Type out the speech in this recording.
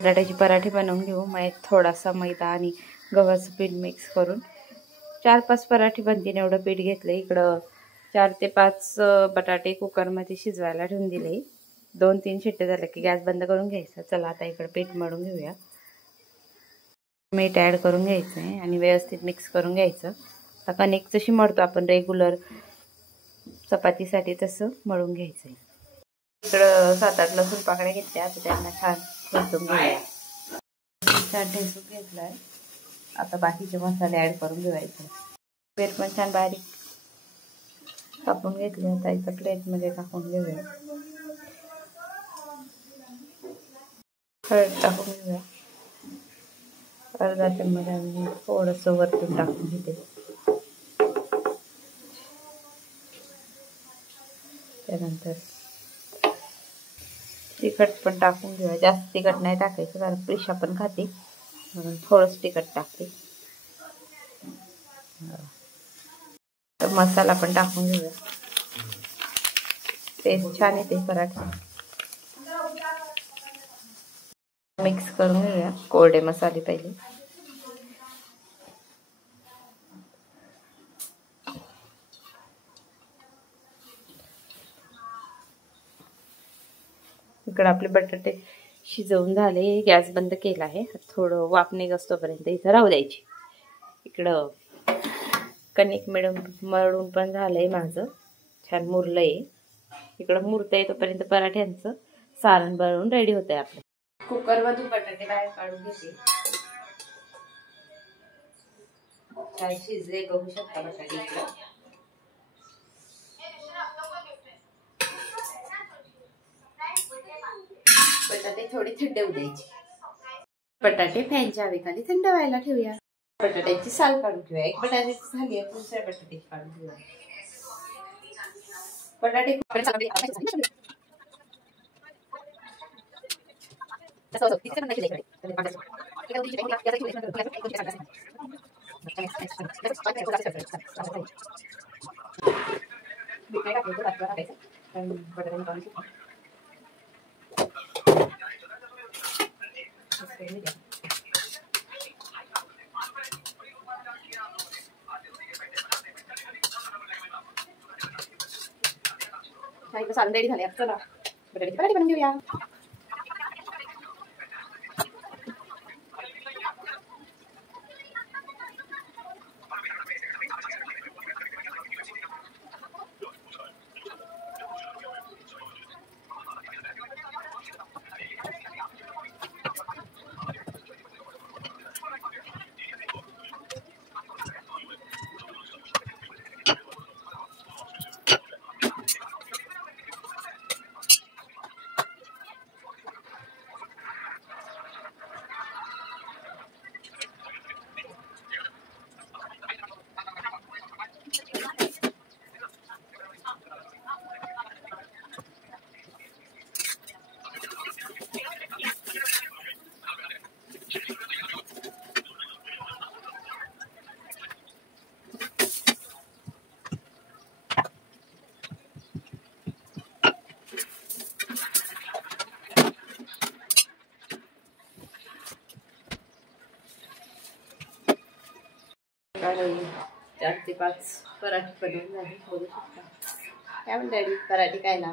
बटाट्याचे पराठे बनवून घेऊ. मग थोडासा मैदा आणि गव्हाचं पीठ मिक्स करून 4-5 पराठे बनतील एवढं पीठ घेतलं. इकडं 4 ते 5 बटाटे कुकरमध्ये शिजवायला ठेवून दिले. 2-3 शिट्टे झाले की गॅस बंद करून घ्यायचा. चला आता इकडं पीठ मळून घेऊया. मीठ ॲड करून घ्यायचं आहे आणि व्यवस्थित मिक्स करून घ्यायचं. आता कणिक जशी मळतो आपण रेग्युलर चपातीसाठी तसं मळून घ्यायचं आहे. इकडं 7-8 लसूण पाकळ्या घेतल्या. आता त्यांना छान ठेचून घेऊया. छान ठेचून घेतला आहे. आता बाकीचे मसाले ॲड करून घेवायचे. पेर पण छान बारीक कापून घेतले. आता इथं प्लेटमध्ये टाकून घेऊया. हळद टाकून घेऊया. अर्धा चमच आणि थोडंसं वरतून टाकून घेते. त्यानंतर तिखट पण टाकून घेऊया. जास्त तिखट नाही टाकायचं कारण प्रिशा पण खाते म्हणून थोडंच तिखट टाकते. तर मसाला पण टाकून घेऊया. टेस्ट छान येते पराठा. मिक्स करून घेऊया कोरडे मसाले पहिले. इकडे आपले बटाटे शिजवून झाले. गॅस बंद केला आहे. थोडं वाफ निघतोपर्यंत इथं राहू द्यायची. इकडं कणिक मळून पण झालंय माझं. छान मुरलंय. इकडं मुरतंय तोपर्यंत पराठ्यांचं सारण बनवून रेडी होतंय आपलं. कुकरमधून बटाटे बाहेर काढून घेते. छान शिजले बघू शकता बटाटे. बटाटे थोडे थंड होऊ द्यायचे. बटाटे फॅनच्या हवेखाली थंड व्हायला ठेवूया. बटाट्याची साल काढून घेऊया. एक बटाट्याची झाली आहे. दुसऱ्या बटाट्याची काढून घेऊया. बटाटे सारण रेडी झाले. चला बटाट्याचे पराठे बनवून घेऊया. आणि 4 ते 5 पराठे बनवून झाले. बघू शकता. काय म्हणते डॅडी पराठे खायला?